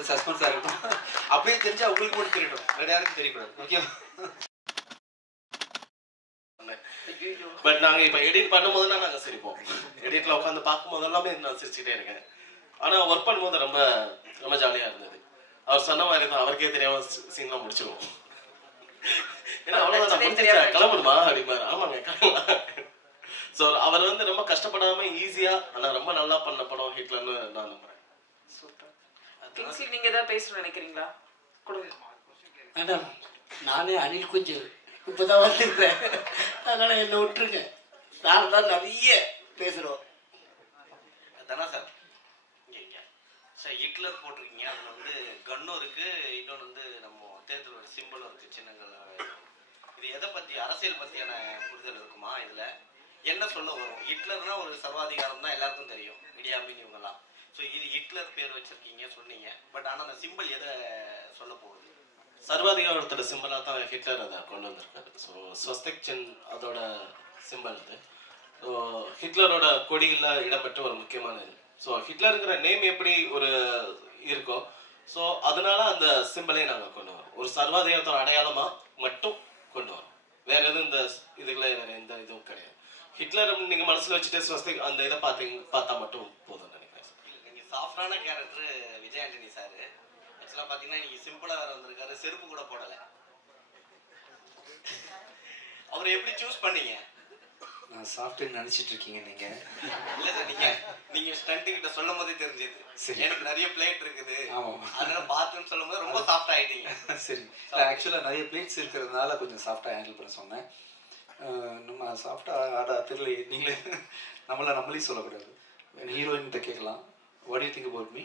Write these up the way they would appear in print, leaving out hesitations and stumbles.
கொஞ்சம் சஸ்பென்ஸாக இருக்கும். அப்படியே தெரிஞ்சா உங்களுக்கு மட்டும் தெரியணும், வேற யாருக்கும் தெரியக்கூடாது. ஓகே. பட் நாங்கள் இப்போ எடிட் பண்ணும்போதெல்லாம் நாங்கள் சிரிப்போம். எடிட்டில் உட்காந்து பார்க்கும்போது எல்லாமே நான் சிரிச்சுக்கிட்டே இருக்கேன். ஆனால் ஒர்க் பண்ணும்போது ரொம்ப ரொம்ப ஜாலியாக இருந்தது. அவர் சொன்ன மாதிரி தான், அவருக்கே தெரியாம சீன்லாம் முடிச்சிருவோம். ஏன்னா அவ்வளோதான், முடிச்சிருச்சா கிளம்பணுமா அப்படிமா. ஆமாங்க கிளம்பலாம். ஸோ அவர் வந்து ரொம்ப கஷ்டப்படாம ஈஸியா ஆனால் ரொம்ப நல்லா பண்ண படம் ஹிட்லர்னு நான் நம்புறேன். சூப்பர். நீங்க ஏதாவது பேசணும்னு நினைக்கிறீங்களா? மேடம், நானே அணில் குஞ்சு இப்போதான் வந்துருக்கேன், அதனால என்னை விட்டுருங்க. நான் தான் நிறைய பேசுகிறோம். தானா சார்? சார் ஹிட்லர் போட்டிருக்கீங்க, அதில் வந்து கன்னும் இருக்கு, இன்னொன்று வந்து நம்ம தேர்தலோட சிம்பிளும் இருக்கு, சின்னங்கள். இது எதை பற்றி, அரசியல் பற்றியான புரிதல் இருக்குமா? இதில் என்ன சொல்ல வரும்? ஹிட்லர்னா ஒரு சர்வாதிகாரம் தான் எல்லாருக்கும் தெரியும், இடியாமின் இவங்கெல்லாம். ஸோ இது ஹிட்லர் பேர் வச்சிருக்கீங்க சொன்னீங்க, பட் ஆனால் அந்த சிம்பிள் எதை சொல்ல போகுது? சர்வாதிகாரத்தோட சிம்பிளாக தான் ஹிட்லர் அதை கொண்டு வந்திருக்காரு. ஸோ ஸ்வஸ்திக் சின் அதோட சிம்பிள் அது. ஸோ ஹிட்லரோட கொடியில் இடம்பெற்ற ஒரு முக்கியமான இது. ஸோ ஹிட்லருங்கிற நேம் எப்படி ஒரு இருக்கோ, ஸோ அதனால அந்த சிம்பிளே நாங்கள் கொண்டு வரோம். ஒரு சர்வாதிகாரத்தோட அடையாளமாக மட்டும் கொண்டு வரோம். வேற எதுவும் இந்த இதுக்குள்ள வேற எந்த இதுவும் கிடையாது. ஹிட்லர் நீங்க மனசுல வச்சுட்டு ஸ்வஸ்திக் அந்த இதை பார்த்தா மட்டும் போதும் நினைக்கிறேன். நீங்க சாஃப்டான கேரக்டர் விஜய் ஆண்டனி சார். ஆக்சுவலா பாத்தீங்கன்னா நீங்க சிம்பிளா வேற வந்திருக்காரு, செருப்பு கூட போடல. அவரை எப்படி சூஸ் பண்ணீங்க? நான் சாஃப்ட்வேர் நினைச்சிட்டு இருக்கீங்க நீங்க. இல்ல சார், நீங்க ஸ்டண்ட் கிட்ட சொல்லும் போதே தெரிஞ்சது. எனக்கு நிறைய பிளேட் இருக்குது, அதனால பாத்ரூம் சொல்லும் போது ரொம்ப சாஃப்ட் ஆயிட்டீங்க. சரி, ஆக்சுவலா நிறைய பிளேட்ஸ் இருக்கிறதுனால கொஞ்சம் சாஃப்டா ஹேண்டில் பண்ண சொன்னேன். நம்ம சாஃப்டா ஆடா தெரியல, நீங்களே நம்மளே சொல்லக்கூடாது. ஹீரோயின் கிட்ட கேட்கலாம். What do you think about me?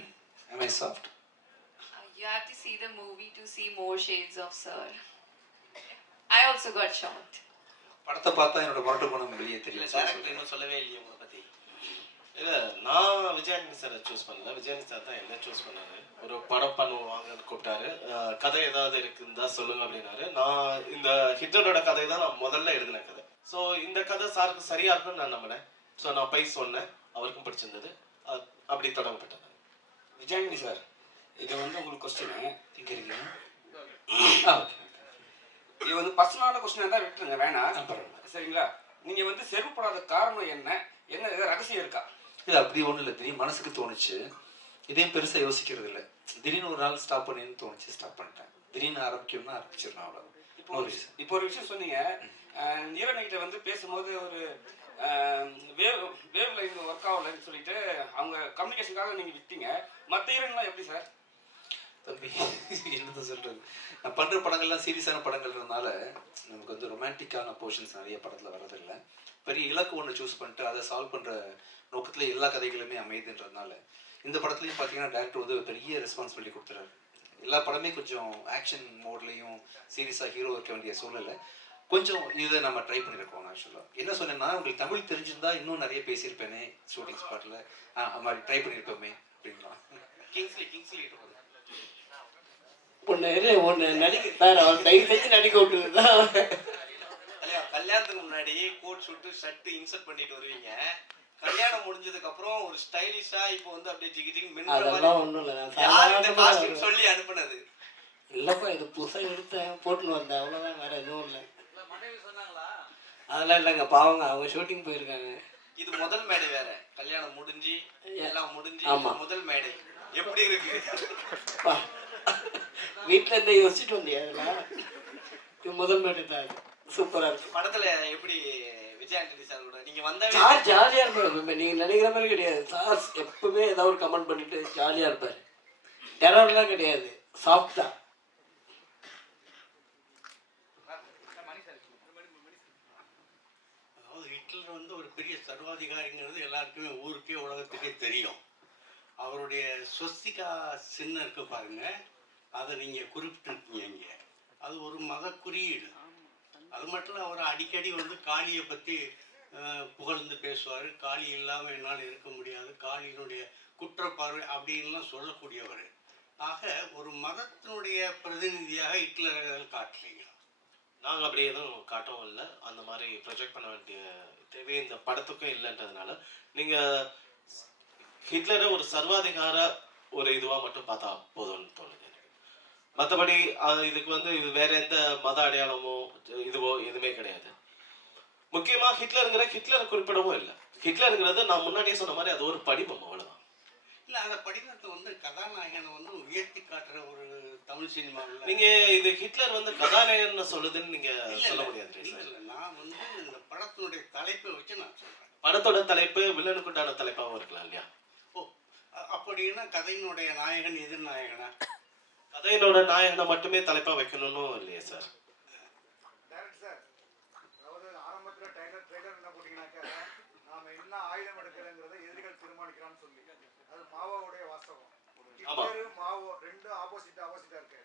Am I soft? You have to see the movie to see more shades of sir. I also got shocked. படத்தை பார்த்தா என்னோட மொரட்டு குணம் வெளியே தெரியல. டைரக்டர் இன்னும் சொல்லவே இல்லையே உங்களை பத்தி. இல்ல, நான் விஜயானி சாரை சூஸ் பண்ணல, விஜயானி சார் தான் என்ன சூஸ் பண்ணாரு. ஒரு படம் பண்ணுவாங்கன்னு கூப்பிட்டாரு. கதை ஏதாவது இருக்குன்னு சொல்லுங்க அப்படின்னாரு. நான் இந்த ஹிட்லரோட கதை தான் நான் முதல்ல எழுதின கதை. ஸோ இந்த கதை சாருக்கு சரியா இருக்குன்னு நான் நம்பினேன். ஸோ நான் போய் சொன்னேன், அவருக்கும் பிடிச்சிருந்தது, அப்படி தொடங்கப்பட்டது. விஜயானி சார், இது வந்து உங்களுக்கு கொஸ்டின் இங்க இருக்கு. இது வந்து பர்சனலான கொஸ்டின் தான் விட்டுருங்க, வேணாம் சரிங்களா? நீங்க வந்து செருப்படாத காரணம் என்ன ரகசியம் இருக்கா? இல்லை, அப்படி ஒன்றும் இல்லை. திடீர்னு மனசுக்கு தோணுச்சு, இதையும் பெருசாக யோசிக்கிறது இல்லை. திடீர்னு ஒரு நாள் ஸ்டாப் பண்ணின்னு தோணுச்சு, ஸ்டாப் பண்ணிட்டேன். திடீர்னு ஆரம்பிக்கணும்னா ஆரம்பிச்சிடணும், அவ்வளோ. இப்போ ஒரு விஷயம் சொன்னீங்க, ஈரனைகிட்ட வந்து பேசும்போது ஒரு வேவ் லைன் ஒர்க் ஆகலைன்னு சொல்லிட்டு அவங்க கம்யூனிகேஷனுக்காக நீங்க விட்டீங்க. மற்ற ஈரன்லாம் எப்படி சார்? தம்பி, என்னதான் சொல்றது, நான் பண்ற படங்கள்லாம் சீரியஸான படங்கள்னால நமக்கு வந்து ரொமான்டிக்கான போர்ஷன்ஸ் நிறைய படத்துல வரதில்லை. பெரிய இலக்கு ஒன்று சூஸ் பண்ணிட்டு அதை சால்வ் பண்ற நோக்கத்துல எல்லா கதைகளுமே அமைதுன்றதுனால இந்த படத்துலையும் பார்த்தீங்கன்னா டேரக்டர் வந்து பெரிய ரெஸ்பான்சிபிலிட்டி கொடுத்துறாரு. எல்லா படமே கொஞ்சம் ஆக்ஷன் மோட்லையும் சீரியஸாக ஹீரோ இருக்க வேண்டிய சூழ்நிலை. கொஞ்சம் இதை நம்ம ட்ரை பண்ணியிருக்கோம். ஆக்சுவலாக என்ன சொன்னேன்னா, உங்களுக்கு தமிழ் தெரிஞ்சிருந்தா இன்னும் நிறைய பேசியிருப்பேனே ஷூட்டிங் ஸ்பாட்டில், அது மாதிரி ட்ரை பண்ணியிருப்போமே அப்படிங்களா? ஒன்று நடிக்க சார், அவர் தயவு செஞ்சு நடிக்க விட்டுருதான். கல்யாணத்துக்கு முன்னாடி கோட் ஷூட்டு ஷர்ட் இன்சர்ட் பண்ணிட்டு வருவீங்க, கல்யாணம் முடிஞ்சதுக்கு அப்புறம் ஒரு ஸ்டைலிஷா இப்போ வந்து அப்படியே ஜிகி ஜிகி மின்னுற மாதிரி. ஒன்றும் இல்லை, யார் இந்த காஸ்டியூம் சொல்லி அனுப்புனது? இல்லைப்பா, இது புதுசாக எடுத்தேன், போட்டுன்னு வந்தேன், அவ்வளோதான், வேற எதுவும் இல்லை. அதெல்லாம் இல்லைங்க, பாவங்க, அவங்க ஷூட்டிங் போயிருக்காங்க. இது முதல் மேடை வேற, கல்யாணம் முடிஞ்சு எல்லாம் முடிஞ்சு முதல் மேடை எப்படி இருக்கு? வீட்டில் இருந்து யோசிச்சுட்டு வந்தியா? அதெல்லாம் இது முதல் மேடை தான், சூப்பராக இருக்கு. படத்துல எப்படி விஜய் ஆண்டனி சார் கூட நீங்க வந்த சார் ஜாலியாக இருப்பார். நீங்கள் நினைக்கிற மாதிரி கிடையாது. சார் எப்பவுமே ஏதாவது ஒரு கமெண்ட் பண்ணிட்டு ஜாலியாக இருப்பார். டெரர்லாம் கிடையாது, சாஃப்டா. ஹிட்லர் வந்து ஒரு பெரிய சர்வாதிகாரிங்கிறது எல்லாருக்குமே ஊருக்கே உலகத்துக்கே தெரியும். அவருடைய ஸ்வஸ்திகா சின்னம் இருக்கு பாருங்க, அதை நீங்க குறிப்பிட்டிருக்கீங்க இங்க. அது ஒரு மத குறியீடு. அது மட்டும் இல்லை, அவர் அடிக்கடி வந்து காளியை பற்றி புகழ்ந்து பேசுவார். காளி இல்லாமல் என்னால் இருக்க முடியாது, காளியினுடைய குற்றப்பார்வை அப்படின்லாம் சொல்லக்கூடியவர். ஆக ஒரு மதத்தினுடைய பிரதிநிதியாக ஹிட்லர் காட்டுறீங்க. நாங்கள் அப்படி எதுவும் காட்டவும் இல்லை, அந்த மாதிரி ப்ரொஜெக்ட் பண்ண வேண்டிய தேவை இந்த படத்துக்கும் இல்லைன்றதுனால நீங்கள் ஹிட்லரை ஒரு சர்வாதிகார ஒரு இதுவாக மட்டும் பார்த்தா போதும்னு மற்றபடி இதுக்கு வந்து இது வேற எந்த மத அடையாளமோ இதுவோ எதுவுமே கிடையாது. முக்கியமா ஹிட்லரை குறிப்பிடவும் இல்லை. ஹிட்லருங்கிறது நான் முன்னாடியே சொன்ன மாதிரி அது ஒரு படிமம், அவ்வளவுதான். இல்ல அந்த படிமத்தை வந்து கதாநாயகனை வந்து உயர்த்தி காட்டுற ஒரு தமிழ் சினிமாவில் நீங்க இது ஹிட்லர் வந்து கதாநாயகன் சொல்லுதுன்னு நீங்க சொல்ல முடியாது. இல்ல நான் வந்து இந்த படத்தினுடைய தலைப்பை வச்சு நான் சொல்றேன். படத்தோட தலைப்பு வில்லனுக்குண்டான தலைப்பாகவும் இருக்கலாம் இல்லையா? ஓ, அப்படின்னா கதையினுடைய நாயகன் எதிர்நாயகனா? கதையினோட நாயகனை மட்டுமே தலைப்பா வைக்கணும்னு இல்லையா சார்? சார், அதாவது ஆரம்பத்துல ட்ரைலர் என்ன போட்டீங்கன்னாக்கா நாம என்ன ஆயுதம் எடுக்கிறோங்கிறத எதிரிகள் தீர்மானிக்கிறான்னு சொல்லி, அது மாவோடைய வாஸ்தவம். ஹிட்லர் மாவோ ரெண்டும் ஆப்போசிட்டா இருக்கு.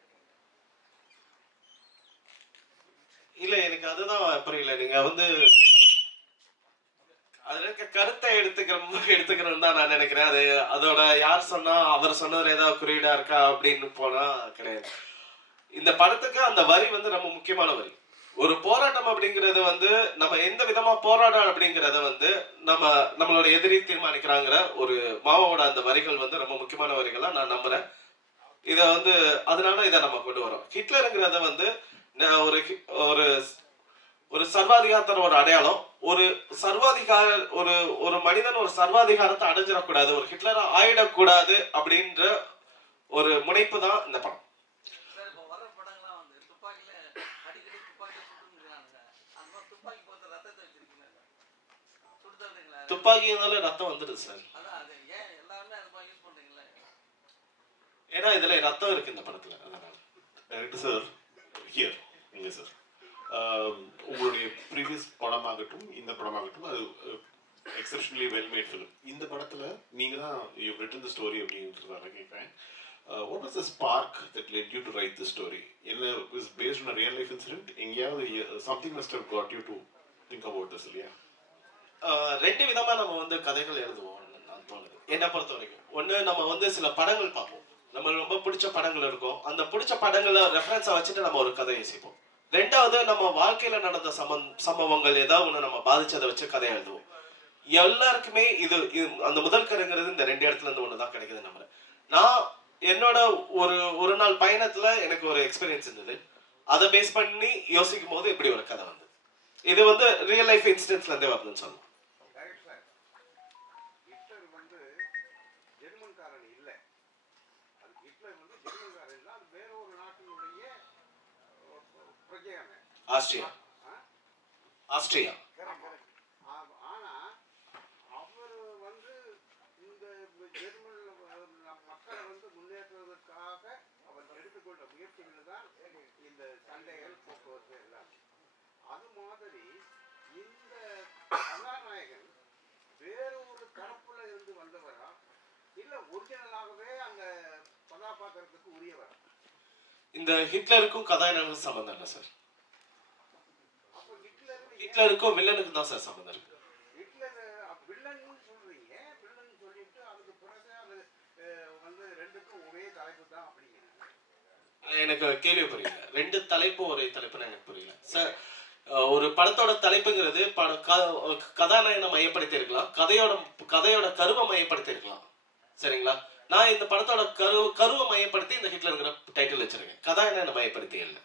இல்ல எனக்கு அதுதான் புரியல. நீங்க வந்து அதுல இருக்க கருத்தை எடுத்துக்கிறோம் தான் நான் நினைக்கிறேன். அது அதோட யார் சொன்னா அவர் சொன்னதுல ஏதாவது குறியீடா இருக்கா அப்படின்னு போனா கிடையாது. இந்த படத்துக்கு அந்த வரி வந்து ரொம்ப முக்கியமான வரி. ஒரு போராட்டம் அப்படிங்கறது வந்து நம்ம எந்த விதமா போராடம் அப்படிங்கறத வந்து நம்மளோட எதிரி தீர்மானிக்கிறாங்கிற ஒரு மாவோட அந்த வரிகள் வந்து ரொம்ப முக்கியமான வரிகளா நான் நம்புறேன். இத வந்து அதனால இதை நம்ம கொண்டு வரோம். ஹிட்லருங்கிறத வந்து ஒரு சர்வாதிகாரத்தோட ஒரு அடையாளம். ஒரு மனிதன் ஒரு சர்வாதிகாரத்தை அடைஞ்சிடக்கூடாது, ஒரு ஹிட்லரா ஆயிடக்கூடாது அப்படின்ற ஒரு முனைப்பு தான் இந்த படம். துப்பாக்கினால ரத்தம் வந்துடுது சார். ஏன்னா இதுல ரத்தம் இருக்கு இந்த படத்துல. அதனால டைரக்டர் சார் ஹியர் நீங்க சார் உங்களுடைய ப்ரீவியஸ் படமாகட்டும் இந்த படமாகட்டும் அது எக்ஸெப்ஷனலி வெல் மேட் ஃபிலிம். இந்த படத்துல நீங்க தான் யூ ரிட்டன் தி ஸ்டோரி அப்படின்றதால கேட்குறேன். What was the spark that led you to write the story? என்ன is based on a real life incident? எங்கேயாவது something must have got you to think about this இல்லையா? ரெண்டு விதமா நம்ம வந்து கதைகள் எழுதுவோம் நான் தோணுது என்ன பொறுத்த வரைக்கும். ஒண்ணு நம்ம வந்து சில படங்கள் பார்ப்போம், நம்ம ரொம்ப பிடிச்ச படங்கள் இருக்கும், அந்த பிடிச்ச படங்களை ரெஃபரன்ஸா வச்சுட்டு நம்ம ஒரு கதையை யோசிப்போம். ரெண்டாவது நம்ம வாழ்க்கையில நடந்த சம்பவங்கள் ஏதாவது ஒண்ணு நம்ம பாதிச்சதை வச்சு கதையை எழுதுவோம். எல்லாருக்குமே இது அந்த முதல் கதைங்கிறது இந்த ரெண்டு இடத்துல இருந்து ஒண்ணுதான் கிடைக்குது நம்புறேன். நான் என்னோட ஒரு நாள் பயணத்துல எனக்கு ஒரு எக்ஸ்பீரியன்ஸ் இருந்தது, அதை பேஸ் பண்ணி யோசிக்கும் போது இப்படி ஒரு கதை வந்து இது வந்து ரியல் லைஃப் இன்சிடென்ட்ஸ்ல இருந்தே வருதுன்னு சொல்லலாம். ஆஸ்திரியா ஆனா அவர் வந்து இந்த ஜெர்மன் மக்களை வந்து முன்னேற்றுவதற்காக அவர் எடுத்துக்கொண்ட முயற்சிகள் தான் இந்த சண்டைகள் போக்குவரத்து எல்லாம். அது மாதிரி இந்த கதாநாயகன் வேறொரு தரப்புல இருந்து வந்தவரா இல்ல ஒரிஜினலாகவே அந்த கதாபாத்திரத்துக்கு உரியவரா? இந்த ஹிட்லருக்கும் கதாநாயகனுக்கும் சம்பந்தம் இல்லை சார். ஹிட்லருக்கும் வில்லனுக்கும் தான் சார் சம்பந்தம் இருக்கு. எனக்கு கேள்வி புரியல. ரெண்டு தலைப்பும் ஒரே தலைப்புன்னு எனக்கு புரியல சார். ஒரு படத்தோட தலைப்புங்கிறது கதாநாயகனை மையப்படுத்தி இருக்கலாம், கதையோட கருவை மையப்படுத்தி இருக்கலாம். சரிங்களா? நான் இந்த படத்தோட கருவை மையப்படுத்தி இந்த ஹிட்லருங்கிற டைட்டில் வச்சிருக்கேன், கதாநாயகனை மையப்படுத்தி இல்லை.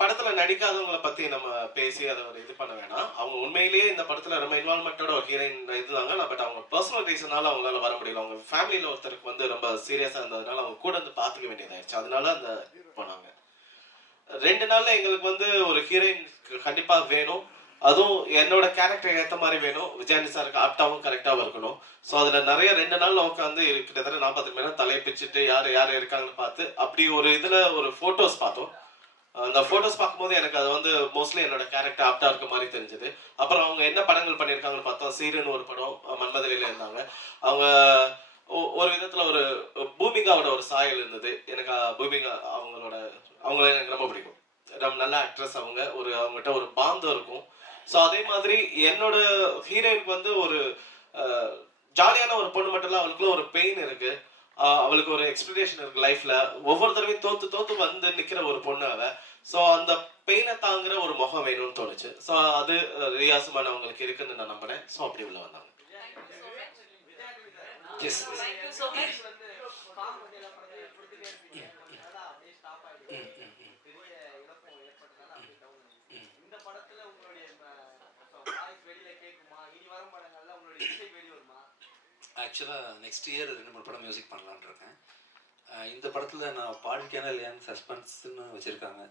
படத்துல நடிக்காதவங்களை பத்தி நம்ம பேசி அதை ஒரு இது பண்ண வேணாம். அவங்க உண்மையிலேயே இந்த படத்துல ரொம்ப இன்வால்மெண்டோட ஒரு ஹீரோயின் இருந்தாங்க. பட் அவங்க பர்சனல் ரீசனால அவங்களால வர முடியல. அவங்க ஃபேமிலியில ஒருத்தருக்கு வந்து ரொம்ப சீரியஸா இருந்ததுனால அவங்க கூட வந்து பாத்துக்க வேண்டியதாயிருச்சு. அதனால அந்த போனாங்க. 2 நாள்ல எங்களுக்கு வந்து ஒரு ஹீரோயின் கண்டிப்பா வேணும், அதுவும் என்னோட கேரக்டர் ஏற்ற மாதிரி வேணும், விஜயானி சாருக்கு ஆப்டாவும் கரெக்டாவும் இருக்கணும். ஸோ அதுல நிறைய 2 நாள்ல உட்காந்து கிட்டத்தட்ட 40 மணி நேரம் தலையை பிச்சுட்டு யார் இருக்காங்கன்னு பார்த்து அப்படி ஒரு இதுல ஒரு போட்டோஸ் பார்த்தோம். அந்த போட்டோஸ் பார்க்கும்போது எனக்கு அது வந்து மோஸ்ட்லி என்னோட கேரக்டர் ஆப்டா இருக்க மாதிரி தெரிஞ்சது. அப்புறம் அவங்க என்ன படங்கள் பண்ணியிருக்காங்கன்னு பார்த்தோம். சீரன் ஒரு படம், மன்மதலில இருந்தாங்க. அவங்க ஒரு விதத்துல ஒரு பூமிகாவோட ஒரு சாயல் இருந்தது. எனக்கு பூமிகா அவங்கள எனக்கு ரொம்ப பிடிக்கும். ரொம்ப நல்ல ஆக்ட்ரஸ் அவங்க. அவங்ககிட்ட ஒரு பாந்தம் இருக்கும். ஸோ அதே மாதிரி என்னோட ஹீரோயினுக்கு வந்து ஒரு ஜாலியான ஒரு பொண்ணு மட்டும் இல்ல, அவளுக்குள்ள ஒரு பெயின் இருக்கு, அவளுக்கு ஒரு எக்ஸ்பெக்டேஷன் இருக்கு லைஃப்ல. ஒவ்வொரு தடவையும் தோத்து வந்து நிக்கிற ஒரு பொண்ணு அவ. ஸோ அந்த பெயினை தாங்குற ஒரு முகம் வேணும்னு தோணுச்சு. ஸோ அது ரியாசுமான அவங்களுக்கு இருக்குன்னு நான் நம்பினேன். ஸோ அப்படி உள்ள வந்தாங்க. ஆக்சுவலாக நெக்ஸ்ட் இயர் 2-3 படம் மியூசிக் பண்ணலான்னு இருக்கேன். இந்த படத்தில் நான் பாடிக்கேனா இல்லையான்னு சஸ்பென்ஸ்ன்னு வச்சுருக்காங்க.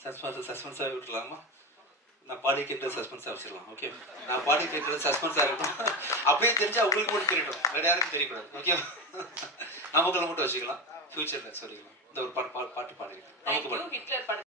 சஸ்பென்ஸாக விட்டுலாமா? நான் பாடி கேட்டது சஸ்பென்ஸாக வச்சிடலாம். ஓகே, நான் பாடி கேட்டது சஸ்பென்ஸாக இருக்கட்டும். அப்படியே தெரிஞ்சால் உங்களுக்கு மட்டும் தெரியட்டும், வேறு யாருக்கும் தெரியக்கூடாது. ஓகே, நமக்குள்ள மட்டும் வச்சுக்கலாம். ஃபியூச்சரில் சொல்லிக்கலாம். இந்த ஒரு பாட்டு பாடிக்கலாம் நமக்கு மட்டும்.